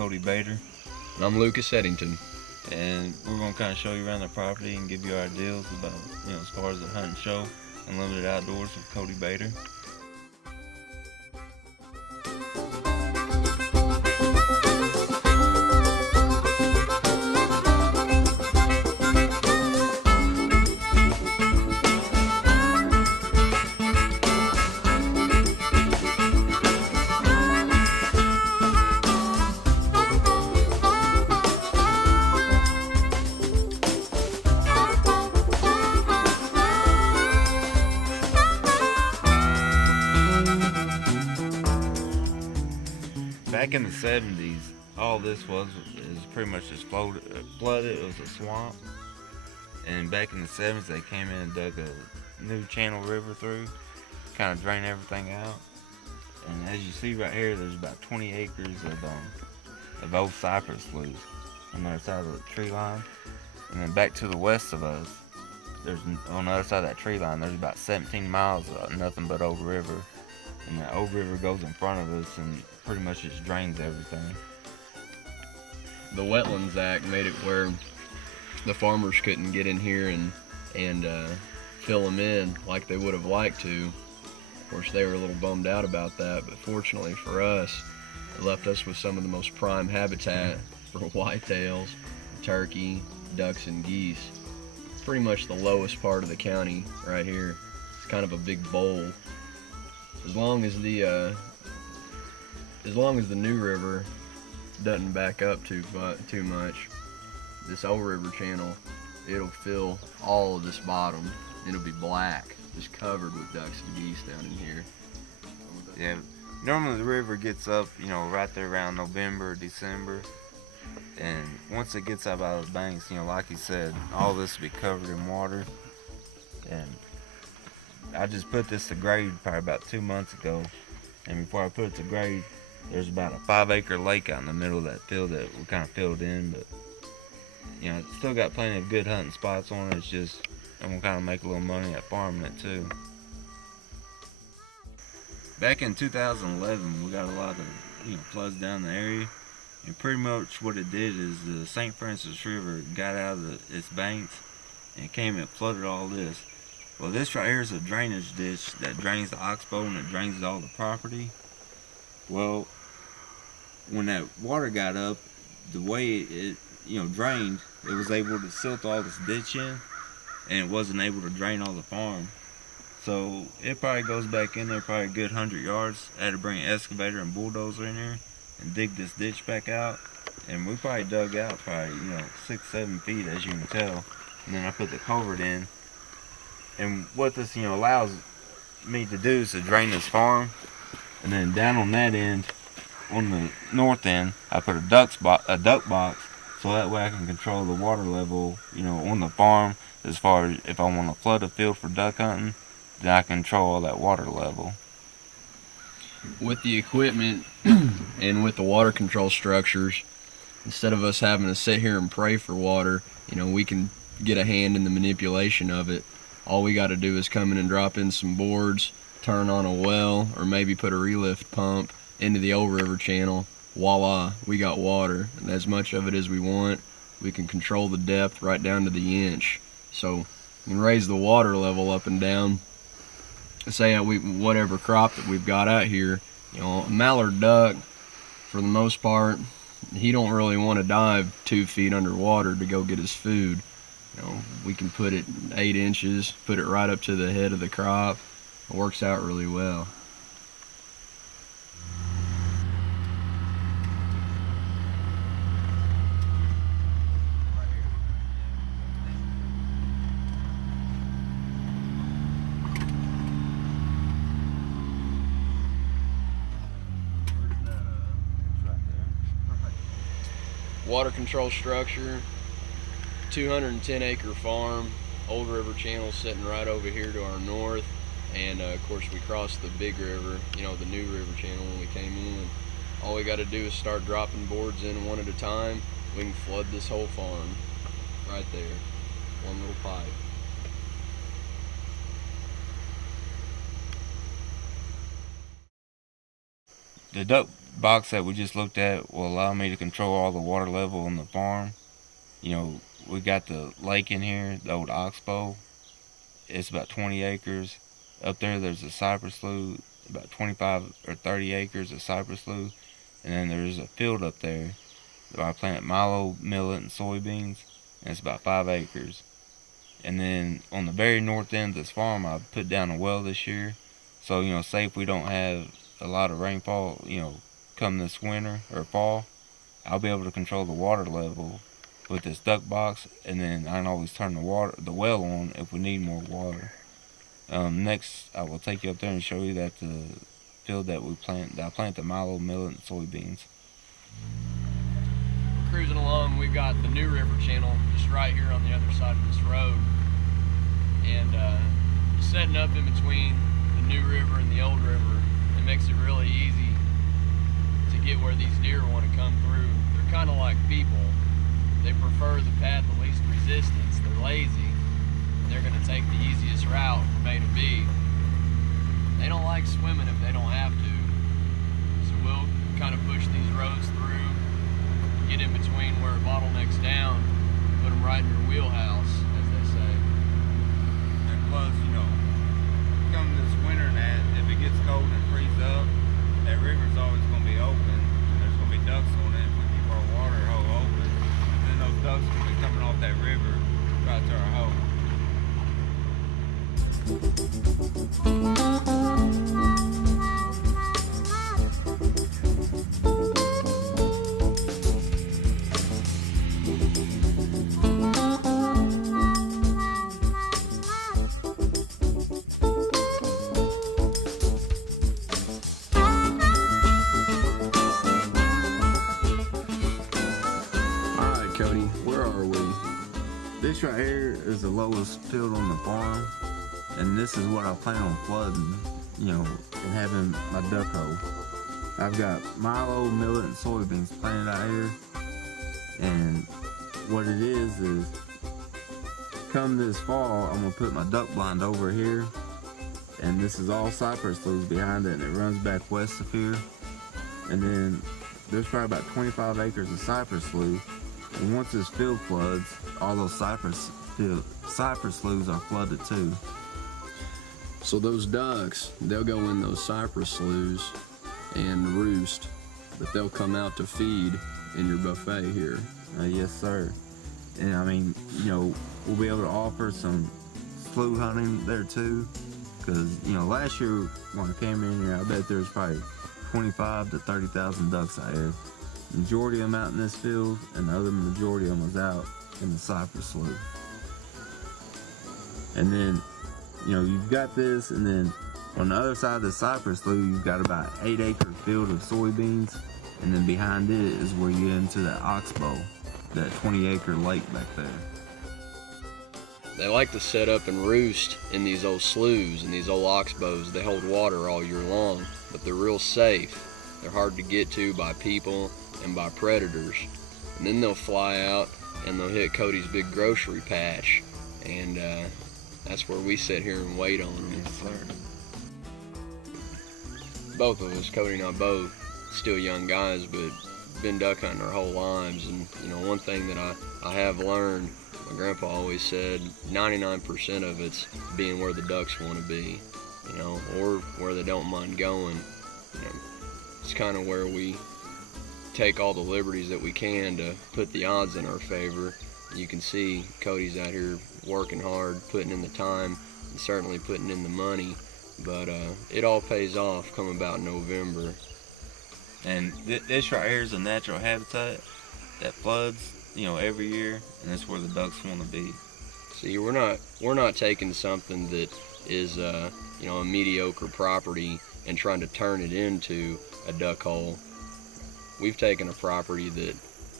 Cody Bader. And I'm Lucas Eddington. And we're going to kind of show you around the property and give you our deals about, as far as the hunt and show Unlimited Outdoors with Cody Bader. Back in the 70s, all this is pretty much just flooded. It was a swamp. And back in the 70s, they came in and dug a new channel river through, kind of drain everything out. And as you see right here, there's about 20 acres of old cypress loose on the other side of the tree line. And then back to the west of us, there's on the other side of that tree line, there's about 17 miles of nothing but old river. And the old river goes in front of us and pretty much just drains everything. The Wetlands Act made it where the farmers couldn't get in here and fill them in like they would have liked to. Of course, they were a little bummed out about that, but fortunately for us, it left us with some of the most prime habitat for whitetails, turkey, ducks, and geese. It's pretty much the lowest part of the county right here. It's kind of a big bowl. As long as the new river doesn't back up too much, this old river channel, it'll fill all of this bottom. It'll be black, just covered with ducks and geese down in here. Yeah, normally the river gets up, right there around November, December, and once it gets up out of the banks, like you said, all this will be covered in water. And I just put this to grade probably about 2 months ago, and before I put it to grade, there's about a 5-acre lake out in the middle of that field that we kind of filled in, but it's still got plenty of good hunting spots on it. It's just I'm gonna kind of make a little money at farming it too. Back in 2011, we got a lot of floods down the area, and pretty much what it did is the St. Francis River got out of its banks and came and flooded all this. Well, this right here is a drainage ditch that drains the oxbow and it drains all the property. Well, when that water got up, the way it drained, it was able to silt all this ditch in, and it wasn't able to drain all the farm. So it probably goes back in there probably a good 100 yards. I had to bring an excavator and bulldozer in here and dig this ditch back out. And we probably dug out probably 6-7 feet, as you can tell. And then I put the culvert in. And what this allows me to do is to drain this farm, and then down on that end, on the north end, I put a duck box, so that way I can control the water level, on the farm. As far as if I want to flood a field for duck hunting, then I control all that water level. With the equipment and with the water control structures, instead of us having to sit here and pray for water, we can get a hand in the manipulation of it. All we got to do is come in and drop in some boards, turn on a well, or maybe put a relift pump into the old river channel. Voila, we got water, and as much of it as we want. We can control the depth right down to the inch. So we can raise the water level up and down. Say whatever crop that we've got out here, a mallard duck, for the most part, he don't really want to dive 2 feet underwater to go get his food. We can put it 8 inches, put it right up to the head of the crop. It works out really well. Water control structure, 210-acre farm, old river channel sitting right over here to our north, and of course we crossed the big river, the new river channel when we came in. All we got to do is start dropping boards in one at a time. We can flood this whole farm right there, one little pipe. The duck box that we just looked at will allow me to control all the water level on the farm. You know, we got the lake in here, the old oxbow. It's about 20 acres. Up there's a cypress slough, about 25 or 30 acres of cypress slough. And then there's a field up there where I plant milo, millet, and soybeans. And it's about 5 acres. And then on the very north end of this farm, I put down a well this year. So, you know, say if we don't have a lot of rainfall, you know, come this winter or fall, I'll be able to control the water level with this duck box, and then I can always turn the well on if we need more water. Next, I will take you up there and show you that the field that I plant the milo, millet, and soybeans. We're cruising along. We've got the New River channel just right here on the other side of this road, and setting up in between the New River and the Old River, it makes it really easy to get where these deer want to come through. They're kind of like people. They prefer the path of least resistance. They're lazy. They're going to take the easiest route from A to B. They don't like swimming if they don't have to. So we'll kind of push these roads through, get in between where it bottlenecks down, put them right in your wheelhouse, as they say. And plus, you know, come this winter and that, if it gets cold and freezes up, that river's always going to be open. And there's going to be ducks on it if we keep our water hole open. Those ducks will be coming off that river right to our home. Cody, where are we? This right here is the lowest field on the farm, and this is what I plan on flooding, you know, and having my duck hole. I've got milo, millet, and soybeans planted out here, and what it is come this fall, I'm gonna put my duck blind over here, and this is all cypress sloughs behind it, and it runs back west of here, and then there's probably about 25 acres of cypress slough. And once this field floods, all those cypress sloughs are flooded too. So those ducks, they'll go in those cypress sloughs and roost, but they'll come out to feed in your buffet here. Yes, sir. And I mean, you know, we'll be able to offer some slough hunting there too, because you know, last year when I came in here, I bet there was probably 25 to 30,000 ducks out here. Majority of them out in this field, and the other majority of them was out in the cypress slough. And then, you know, you've got this, and then on the other side of the cypress slough, you've got about 8-acre field of soybeans, and then behind it is where you get into that oxbow, that 20-acre lake back there. They like to set up and roost in these old sloughs and these old oxbows. They hold water all year long, but they're real safe. They're hard to get to by people and by predators. And then they'll fly out and they'll hit Cody's big grocery patch, and that's where we sit here and wait on them. Yes, sir. Both of us, Cody and I both, still young guys, but been duck hunting our whole lives. And you know, one thing that I have learned, my grandpa always said, 99% of it's being where the ducks want to be, you know, or where they don't mind going. You know, it's kind of where we take all the liberties that we can to put the odds in our favor. You can see Cody's out here working hard, putting in the time, and certainly putting in the money, but it all pays off come about November. And this right here is a natural habitat that floods, you know, every year, and that's where the ducks want to be. See, we're not taking something that is you know, a mediocre property and trying to turn it into a duck hole. We've taken a property that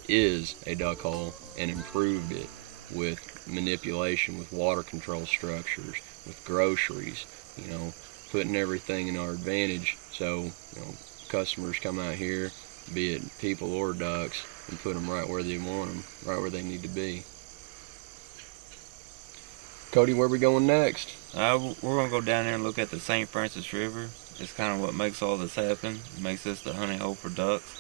is a duck hole and improved it with manipulation, with water control structures, with groceries, you know, putting everything in our advantage. So, you know, customers come out here, be it people or ducks, and put them right where they want them, right where they need to be. Cody, where are we going next? We're going to go down there and look at the St. Francis River, It's kind of what makes all this happen. It makes this the honey hole for ducks.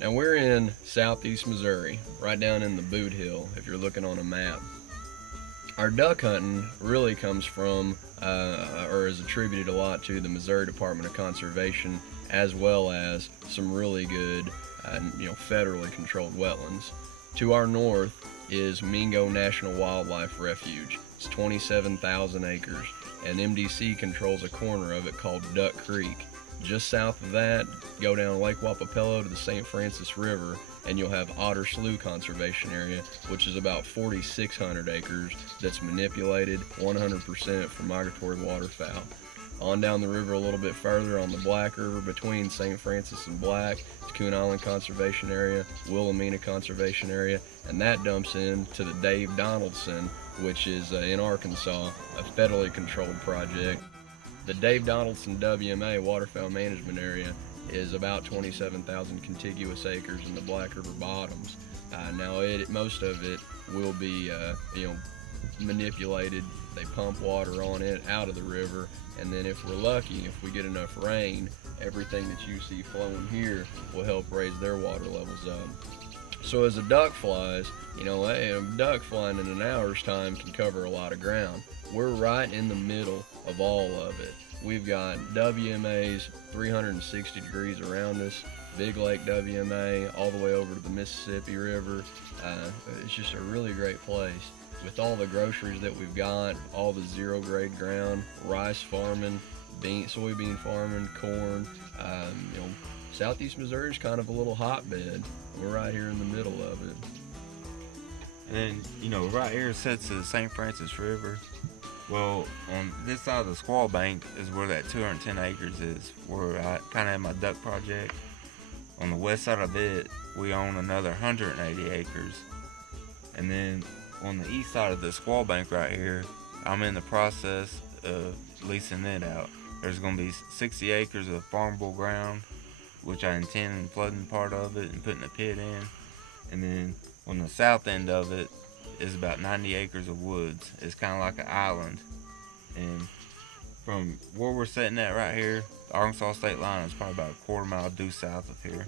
Now we're in southeast Missouri, right down in the Bootheel, if you're looking on a map. Our duck hunting really comes from, or is attributed a lot to the Missouri Department of Conservation, as well as some really good, federally controlled wetlands. To our north is Mingo National Wildlife Refuge. It's 27,000 acres, and MDC controls a corner of it called Duck Creek. Just south of that, go down Lake Wapapello to the St. Francis River, and you'll have Otter Slough Conservation Area, which is about 4,600 acres that's manipulated 100% for migratory waterfowl. On down the river a little bit further on the Black River between St. Francis and Black, it's Coon Island Conservation Area, Wilhelmina Conservation Area, and that dumps into the Dave Donaldson, which is in Arkansas, a federally controlled project. The Dave Donaldson WMA Waterfowl Management Area is about 27,000 contiguous acres in the Black River bottoms. Now, most of it will be, manipulated. They pump water on it out of the river, and then if we're lucky, if we get enough rain, everything that you see flowing here will help raise their water levels up. So as a duck flies, a duck flying in an hour's time can cover a lot of ground. We're right in the middle of all of it. We've got WMAs 360 degrees around us, Big Lake WMA, all the way over to the Mississippi River. It's just a really great place. With all the groceries that we've got, all the zero grade ground, rice farming, soybean farming, corn, southeast Missouri is kind of a little hotbed. We're right here in the middle of it. And then, right here sits the St. Francis River. Well, on this side of the Squaw Bank is where that 210 acres is, where I kind of have my duck project. On the west side of it, we own another 180 acres. And then on the east side of the Squaw Bank right here, I'm in the process of leasing it out. There's going to be 60 acres of farmable ground, which I intend on flooding part of it and putting a pit in. And then on the south end of it is about 90 acres of woods. It's kind of like an island. And from where we're sitting at right here, the Arkansas state line is probably about a quarter mile due south of here.